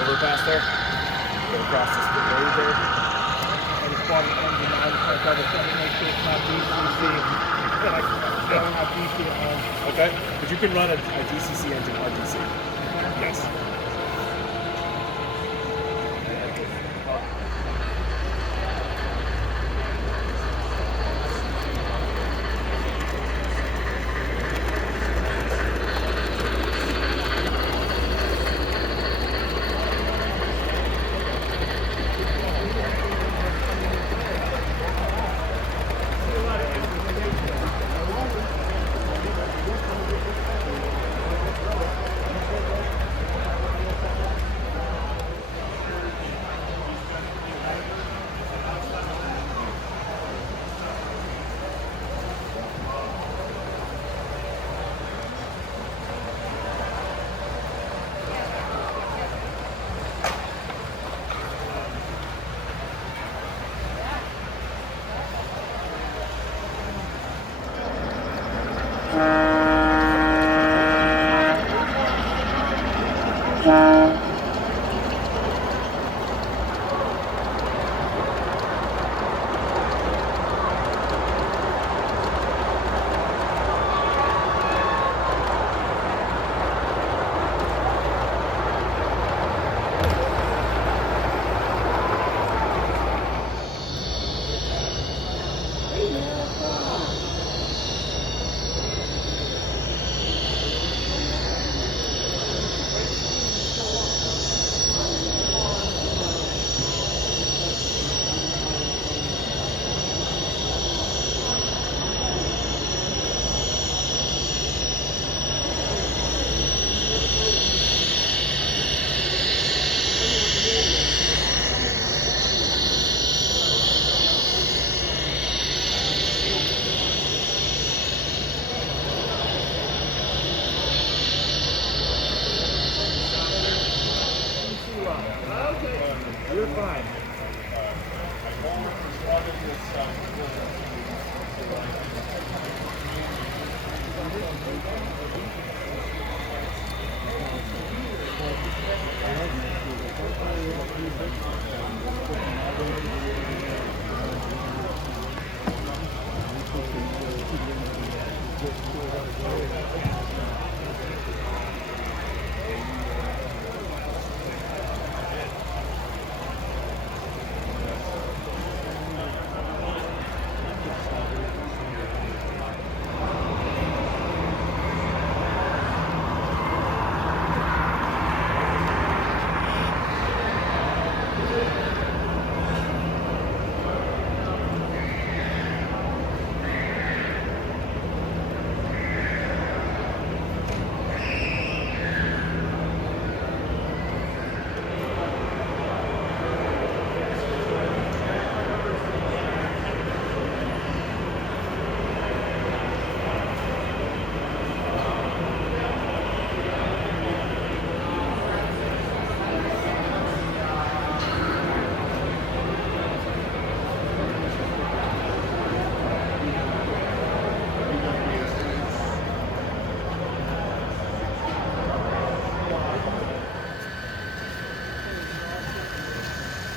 Overpass there. Go across this big road there. And it's quite an engine now. I try to make sure it's not DCC. I don't have DC at home. Okay. But you can run a DCC engine on DC. Yes. You're fine.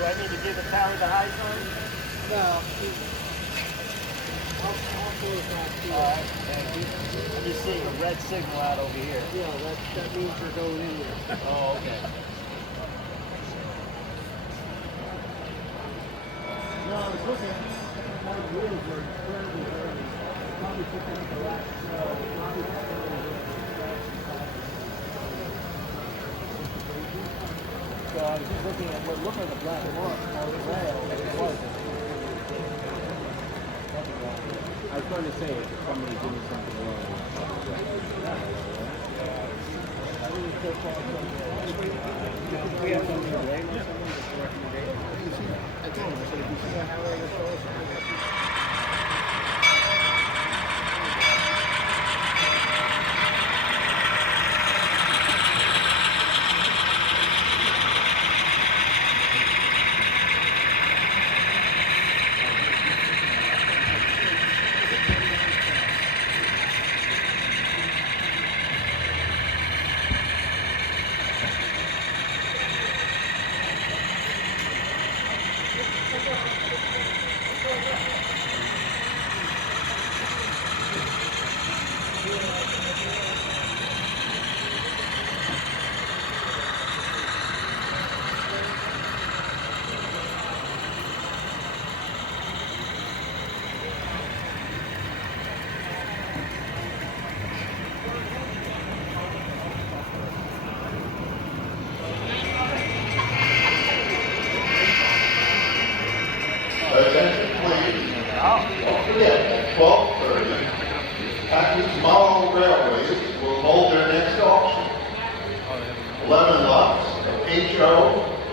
Do I need to give the tally the high sign? No. I'll pull it back to you. Alright, thank you. I'm just seeing a red signal out over here. Yeah, that means you're going in there. Oh, okay. No, I was looking at my wheels were incredibly early. Probably picking up the last snow. Probably So I was just looking at what looked like a black mark on the rail, but it wasn't. I was going to say, if somebody doing something wrong. we have something to blame on someone, just a recommendation. I told him, I said, if you see a highway or so, Attention please. Don't forget, 12:30, Packers Model Railways will hold their next auction. 11 lots of HO,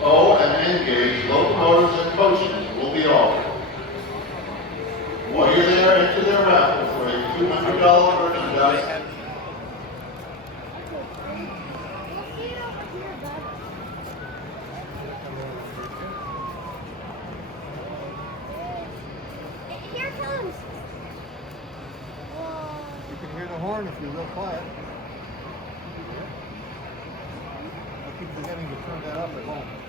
O, and N-gauge locomotives and coaches will be offered. While you're there, enter their raffle for a $200 merchandise. Here it comes. you can hear the horn if you're real quiet. I keep forgetting to turn that up at home.